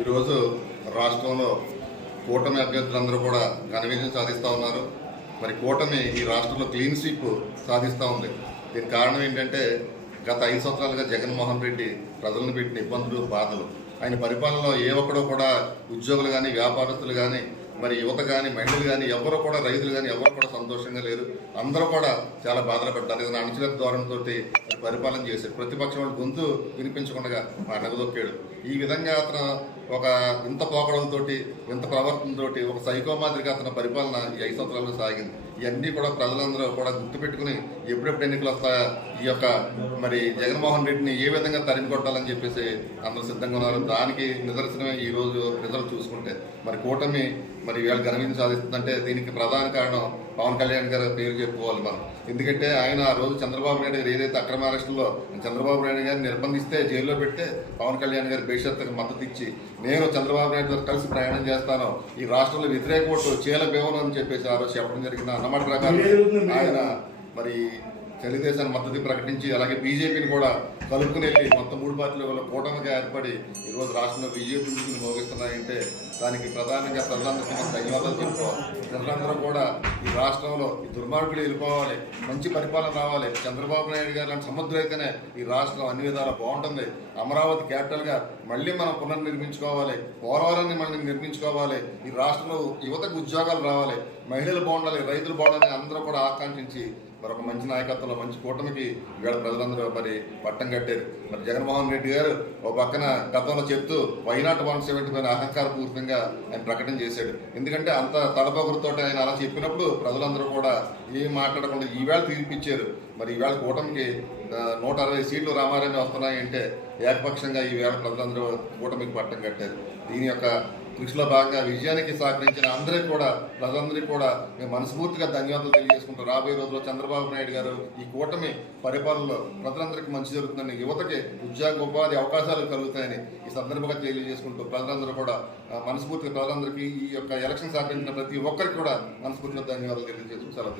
ఈరోజు రాష్ట్రంలో కూటమి అభ్యర్థులందరూ కూడా ఘన విజయం సాధిస్తూ ఉన్నారు. మరి కూటమి ఈ రాష్ట్రంలో క్లీన్ స్వీప్ సాధిస్తూ ఉంది. దీనికి కారణం ఏంటంటే గత ఐదు సంవత్సరాలుగా జగన్మోహన్ రెడ్డి ప్రజలను పెట్టిన ఇబ్బందులు బాధలు. ఆయన పరిపాలనలో ఏ ఒక్కడో కూడా ఉద్యోగులు కానీ వ్యాపారస్తులు కానీ మరి యువత కానీ మహిళలు కానీ ఎవరు కూడా రైతులు కానీ ఎవరు కూడా సంతోషంగా లేరు. అందరూ కూడా చాలా బాధలు పడ్డారు. ఏదైనా అణచివేత ధోరణితో పరిపాలన చేశారు. ప్రతిపక్షం వాళ్ళు గొంతు వినిపించకుండా మా నగదొక్కాడు. ఈ విధంగా అతను ఒక ఇంత పోకడంతోటి ఇంత ప్రవర్తనతోటి ఒక సైకో మాదిరిగా అతని పరిపాలన ఈ ఐదు సంవత్సరాలు సాగింది. ఇవన్నీ కూడా ప్రజలందరూ కూడా గుర్తుపెట్టుకుని ఎప్పుడెప్పుడు ఎన్నికలు వస్తాయా ఈ యొక్క మరి జగన్మోహన్ రెడ్డిని ఏ విధంగా తరిమి కొట్టాలని చెప్పేసి అందరూ సిద్ధంగా ఉన్నారు. దానికి నిదర్శనమే ఈ రోజు రిజల్ట్ చూసుకుంటే. మరి కూటమి మరి వీళ్ళు ఘనవిజయం సాధిస్తుందంటే దీనికి ప్రధాన కారణం పవన్ కళ్యాణ్ గారి పేరు చెప్పుకోవాలి మనం. ఎందుకంటే ఆయన ఆ రోజు చంద్రబాబు నాయుడు గారు ఏదైతే అక్రమ అరెస్టులో చంద్రబాబు నాయుడు గారిని నిర్బంధిస్తే జైల్లో పెడితే పవన్ కళ్యాణ్ గారి భవిష్యత్తుకు మద్దతు ఇచ్చి నేను చంద్రబాబు నాయుడు గారు కలిసి ప్రయాణం చేస్తాను. ఈ రాష్ట్రంలో వ్యతిరేక ఓటు చీల బేవను అని చెప్పేసి ఆ రోజు చెప్పడం జరిగింది. అన్నమాట ప్రకారం ఆయన మరి తెలుగుదేశాన్ని మద్దతు ప్రకటించి అలాగే బీజేపీని కూడా కలుపుకుని వెళ్ళి మొత్తం మూడు పార్టీలు కూటమిగా ఏర్పడి ఈరోజు రాష్ట్రంలో బీజేపీ మోగిస్తున్నాయంటే దానికి ప్రధానంగా ప్రజలందరికీ మనం ధన్యవాదాలు చెప్పుకోవాలి. ప్రజలందరూ కూడా ఈ రాష్ట్రంలో ఈ దుర్మార్గులు వెళ్ళిపోవాలి మంచి పరిపాలన రావాలి. చంద్రబాబు నాయుడు గారు లాంటి సముద్రం ఈ రాష్ట్రం అన్ని విధాలా బాగుంటుంది. అమరావతి క్యాపిటల్గా మళ్ళీ మనం పునర్నిర్మించుకోవాలి పోలవరాన్ని మనం నిర్మించుకోవాలి. ఈ రాష్ట్రంలో యువతకు ఉద్యోగాలు రావాలి మహిళలు బాగుండాలి రైతులు బాగుండాలి అందరూ కూడా ఆకాంక్షించి మరొక మంచి నాయకత్వంలో మంచి కూటమికి ఇవాళ ప్రజలందరూ మరి పట్టం కట్టారు. మరి జగన్మోహన్ రెడ్డి గారు ఒక పక్కన గతంలో చెప్తూ వైనాట్ వన్ సెవెంటీ పైన అహంకార పూర్తిగా ఆయన ప్రకటన చేశాడు. ఎందుకంటే అంత తడపగురుతో ఆయన అలా చెప్పినప్పుడు ప్రజలందరూ కూడా ఏం మాట్లాడకుండా ఈవేళ తీర్పిచ్చారు. మరి ఈవేళ కూటమికి నూట అరవై సీట్లు రామారాయణ వస్తున్నాయంటే ఏకపక్షంగా ఈవేళ ప్రజలందరూ కూటమికి పట్టం కట్టారు. దీని యొక్క కృషిలో భాగంగా విజయానికి సహకరించిన అందరికీ కూడా ప్రజలందరికీ కూడా మేము మనస్ఫూర్తిగా ధన్యవాదాలు తెలియజేసుకుంటాం రాబోయే రోజుల్లో చంద్రబాబు నాయుడు గారు ఈ కూటమి పరిపాలనలో ప్రజలందరికీ మంచి జరుగుతుందని యువతకి ఉద్యోగ ఉపాధి అవకాశాలు కలుగుతాయని ఈ సందర్భంగా తెలియజేసుకుంటూ ప్రజలందరూ కూడా మనస్ఫూర్తిగా ప్రజలందరికీ ఈ యొక్క ఎలక్షన్ సహకరించిన ప్రతి ఒక్కరికి కూడా మనస్ఫూర్తిగా ధన్యవాదాలు తెలియజేసుకుంటూ సెలవు